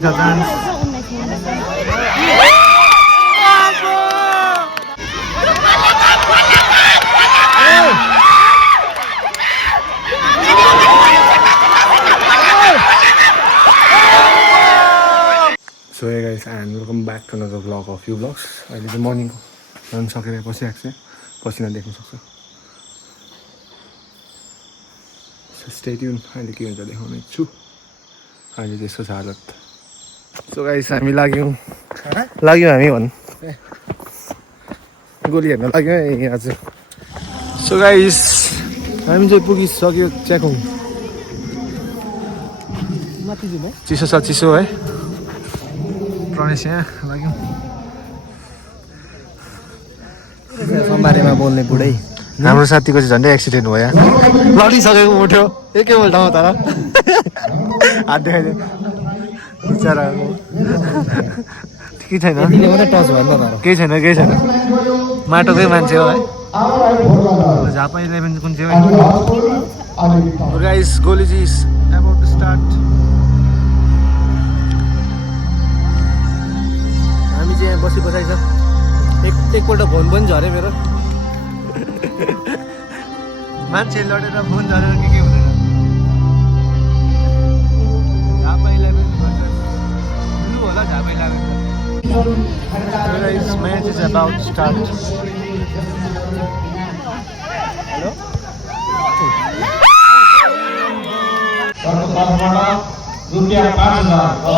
So hey guys, and welcome back to another vlog of few vlogs. अहिले चाहिँ मर्निङको run सकेर बसिरहेको छु, पसिना देख्न सक्छु। So stay tuned, अहिले के हुन्छ देखाउने छु। अहिले त्यसको छ हालत। So guys, हामी लाग्यौँ हामी भन्नु गोली हेर्न लाग्यो है आज। So guys, हामी चाहिँ पुगिसक्यो च्याखुङ। चिसो छ चिसो है। यहाँ लाग्यौँ बारेमा बोल्ने बुढै हाम्रो साथीको चाहिँ झन्डै एक्सिडेन्ट भयो यहाँ लडिसकेको उठ्यो एकैपल्टमा तर हात देखाइदियो बिचरा केही छैन केही छैन माटोकै मान्छे हो है झापा 11 कुन चाहिँ गाइस गोली चाहिँ इज अबाउट टु स्टार्ट हामी चाहिँ यहाँ बसी बसाइ छ एकपल्ट फोन पनि झऱ्यो मेरो मान्छे लडेर फोन झरेर के हुँदैन झापा 11 ब्लू होला Jhapa 11 Guys, match is about to start. Hello? रुपियाँ 5,000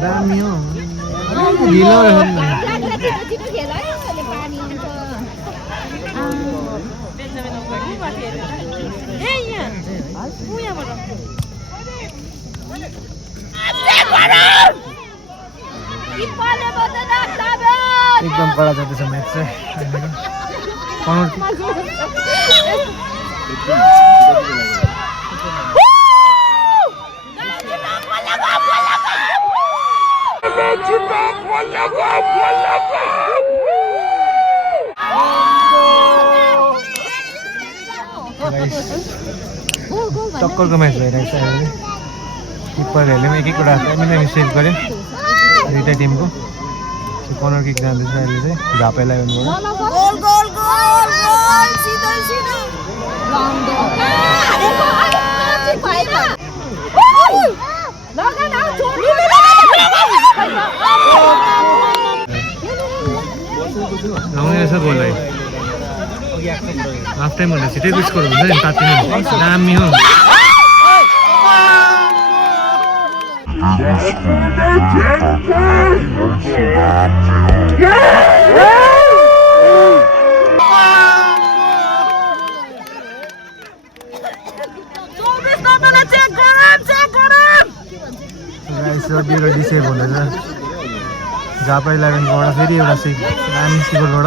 दामी हो ढिलो एकदम कडा जाँदैछ म्याच चाहिँ टक्करको म्याच भइरहेको छ अहिले किपरहरूले पनि एक एकवटा मिलाइ सेभ गर्यो दुईवटा टिमको कर्नर किक जाँदैछ अहिले चाहिँ झापा 11 लाउने रहेछ गोललाई हाफ टाइम भन्दा छिटै स्कोर हुन्छ नि तात्तिनु दामी हो डिसेभ हुँदैछ झापा 11 बाट फेरि एउटा दामी किपरबाट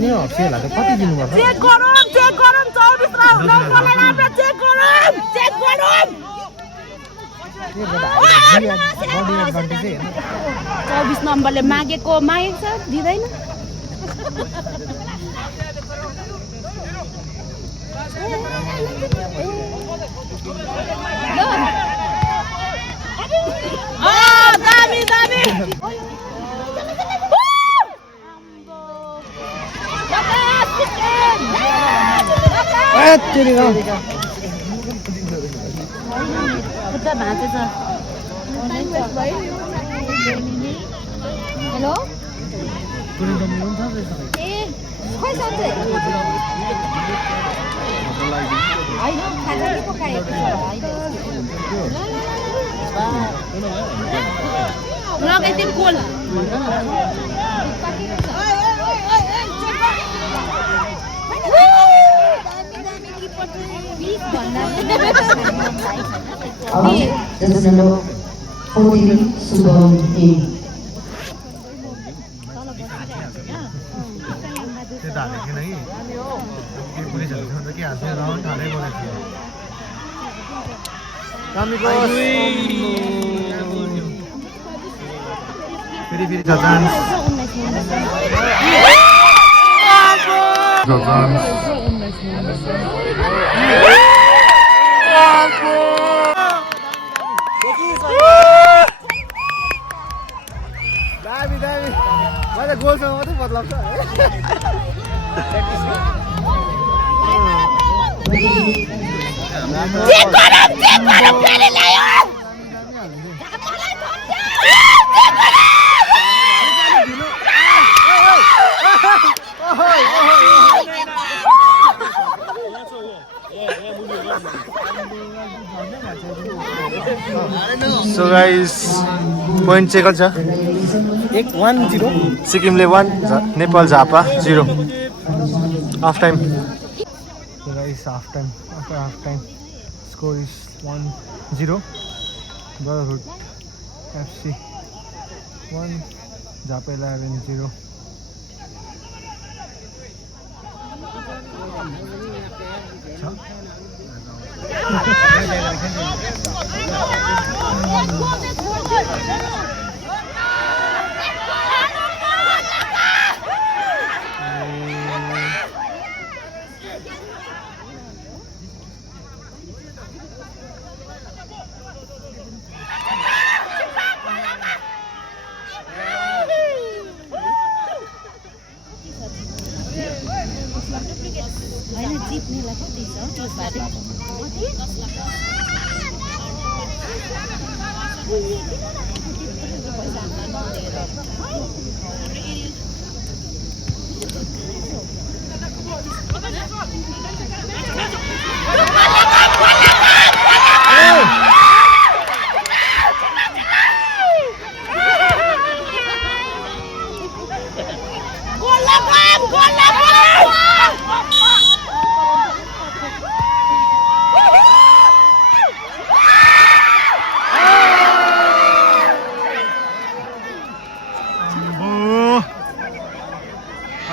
नि हप्सेला त कति दिनुपर्छ चेक गरौँ 24 राउन्ड चेक गरौँ चौबिस नम्बरले मागेको छ दिँदैन दामी दामी खुट्टा भाँचेछ हेलो ए खोइ साँच्चै होइन खाजा के पकाएको छ लगाइदिउँ कोल That's number 14, Subham A. त्यो त हालेको थिएन कि पुलिसहरूसँग त के हाल्छ राउन्ड हालै बोलेको थियो फेरि फेरि छ चान्स दामी दामी मलाई गोलसँग मात्रै मतलब छ So guys, point check छ 1-0 सिक्किमले 1 Nepal Jhapa 0 half time So guys, half time after half time score is 1-0 Brotherhood FC 1 Japa 11-0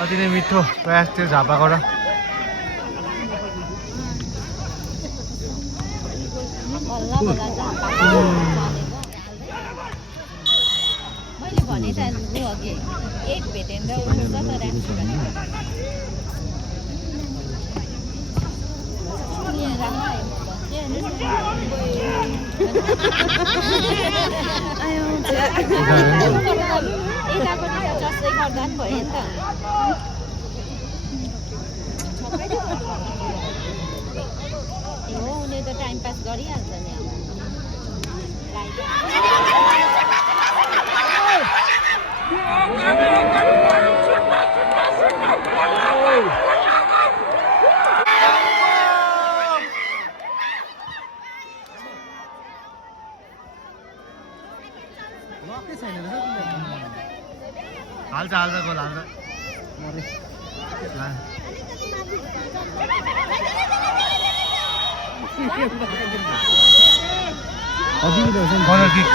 अति नै मिठो प्रयास थियो झापाको र मैले भने त अघि एक भेटेन र उनी जस्तै गर्दा पनि भयो नि त हो उनी त टाइम पास गरिहाल्छ नि हाल्छ हाल्छ गोल हाल्छ कर्नर किक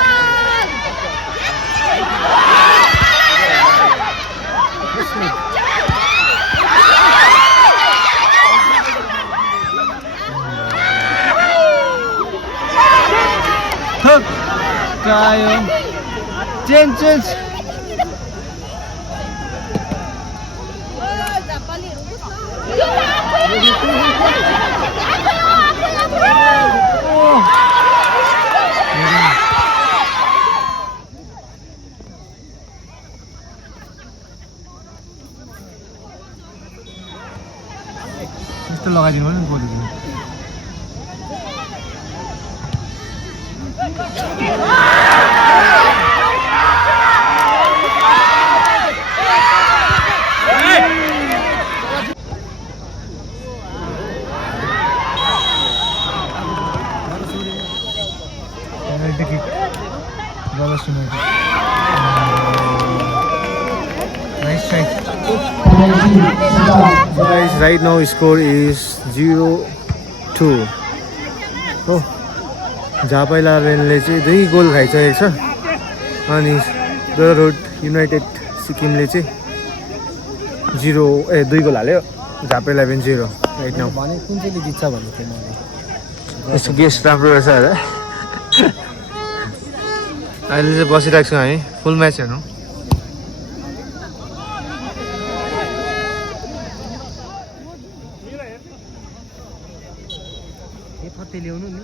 एक्स्ट्रा आयो चेन्ज यस्तो लगाइदिनु नि गोलीदिनु Nice try. Guys, right now score is 0-2. हो झापाइला रेनले चाहिँ 2 गोल खाइसकेको छ अनि ब्रदरहुड युनाइटेड सिक्किमले चाहिँ 2 गोल हाल्यो झापाइला रेन 0 राइट नाउ भने कुन चाहिँ जित्छ भन्ने थियो मैले यसको गेस्ट राम्रो रहेछ होला अहिले चाहिँ बसिरहेको छौँ हामी फुल म्याच हेर्नु फत्ते ल्याउनु नि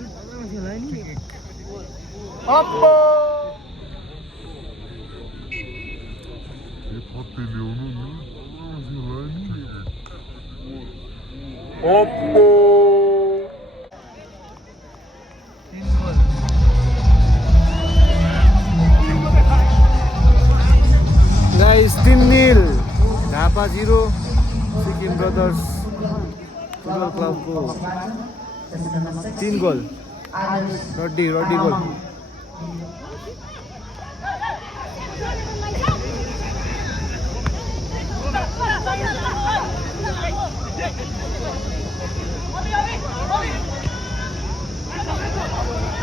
guys 3-0 Jhapa 0 Sikkim brothers football क्लबको 3 गोल रड्डी गोल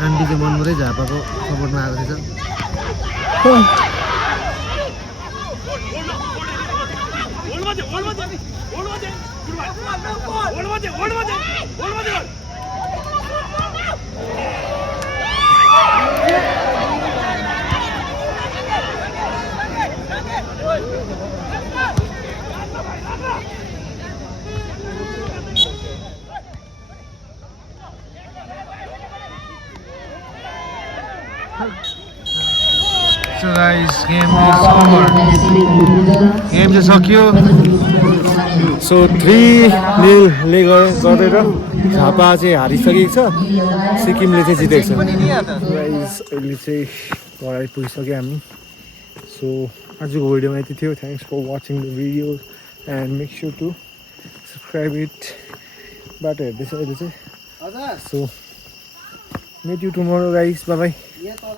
आन्टी चाहिँ मनबाटै झापाको सपोर्टमा आएको रहेछ So guys, game is over. Game just सक्यो. So 3-0 ले गरेर झापा चाहिँ हारिसकेको छ सिक्किमले चाहिँ जितेको छ गाइस अहिले चाहिँ घर आइपुगिसक्यो हामी सो आजको भिडियोमा यति थियो thanks for watching the video and make sure to subscribe it बाटो हेर्दैछ अहिले चाहिँ so meet you tomorrow guys bye by